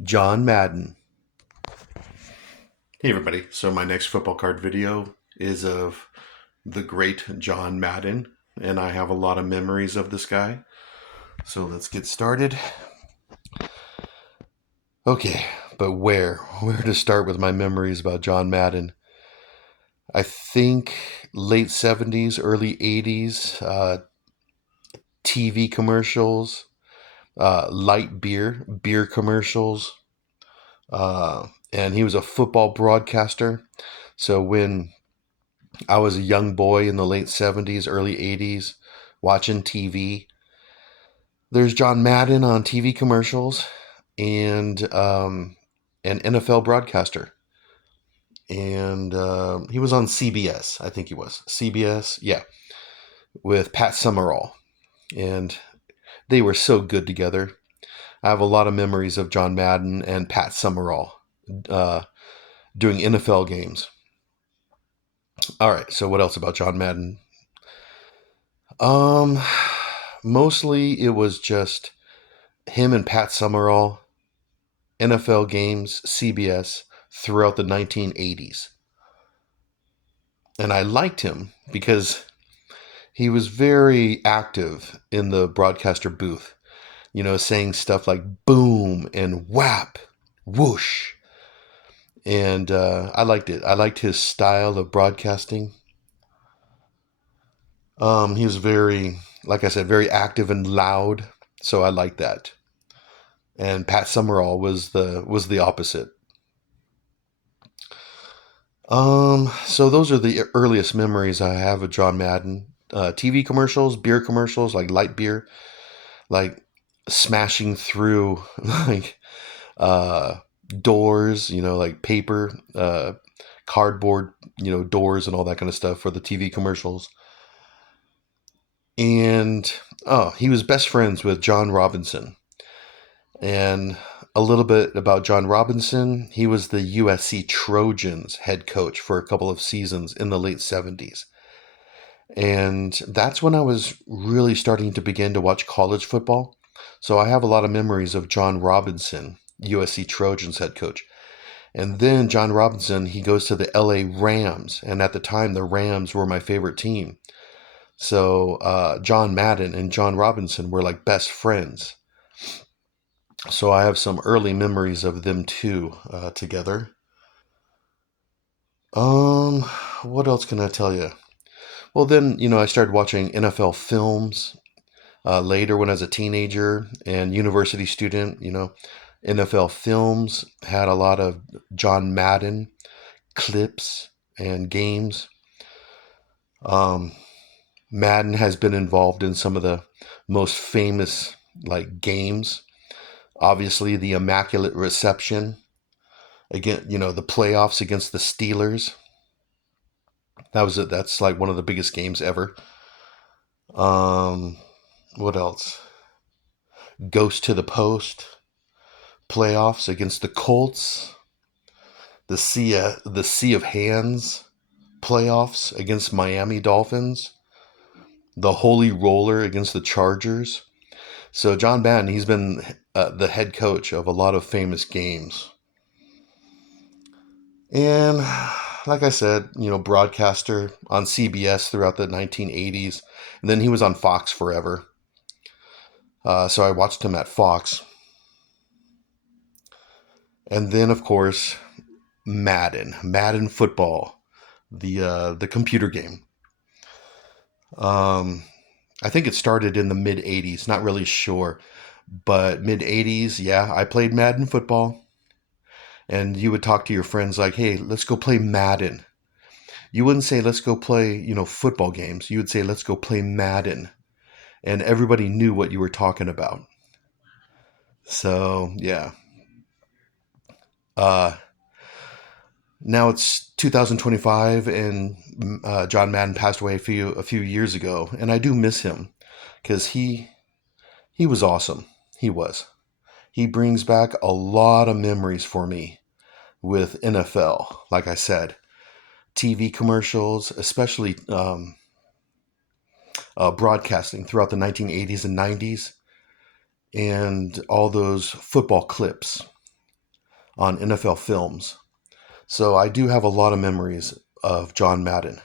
John Madden. Hey everybody, so my next football card video is of the great John Madden, and I have a lot of memories of this guy. So let's get started. Okay, but where? Where to start with my memories about John Madden? I think late 70s, early 80s, TV commercials, light beer commercials, and he was a football broadcaster. So when I was a young boy in the late 70s, early 80s, watching TV. There's John Madden on TV commercials and an NFL broadcaster. And he was on CBS, I think he was. CBS, yeah, with Pat Summerall. And they were so good together. I have a lot of memories of John Madden and Pat Summerall uh, doing NFL games. All right, so what else about John Madden? Um, Mostly it was just him and Pat Summerall, NFL games, CBS, throughout the 1980s. And I liked him because he was very active in the broadcaster booth, saying stuff like boom and whap, whoosh. And I liked it. I liked his style of broadcasting. He was very, like I said, very active and loud. So I liked that. And Pat Summerall was the opposite. So those are the earliest memories I have of John Madden. TV commercials, beer commercials, like light beer, like smashing through like uh, doors, like paper, cardboard, doors and all that kind of stuff for the TV commercials. And he was best friends with John Robinson. And a little bit about John Robinson. He was the USC Trojans head coach for a couple of seasons in the late 70s. And that's when I was really starting to begin to watch college football. So I have a lot of memories of John Robinson, USC Trojans head coach. And then John Robinson, he goes to the LA Rams. And at the time, the Rams were my favorite team. So John Madden and John Robinson were like best friends. So I have some early memories of them too together. Um, what else can I tell you? Well, then, I started watching NFL films later when I was a teenager and university student. NFL films had a lot of John Madden clips and games. Um, Madden has been involved in some of the most famous like games. Obviously, the Immaculate Reception again. The playoffs against the Steelers. That was it. That's like one of the biggest games ever. Um, what else? Ghost to the Post playoffs against the Colts. The Sea of Hands playoffs against Miami Dolphins. The Holy Roller against the Chargers. So John Madden, he's been the head coach of a lot of famous games. And like I said, broadcaster on CBS throughout the 1980s. And then he was on Fox forever. So I watched him at Fox. And then, of course, Madden Football, the computer game. Um, I think it started in the mid 80s, not really sure, but mid 80s, yeah, I played Madden Football. And you would talk to your friends like, hey, let's go play Madden. You wouldn't say, let's go play, football games. You would say, let's go play Madden. And everybody knew what you were talking about. So, yeah. Uh, Now it's 2025, and John Madden passed away a few years ago, and I do miss him because he was awesome. He was. He brings back a lot of memories for me with NFL. Like I said, TV commercials, especially broadcasting throughout the 1980s and 90s, and all those football clips. on NFL films. So I do have a lot of memories of John Madden.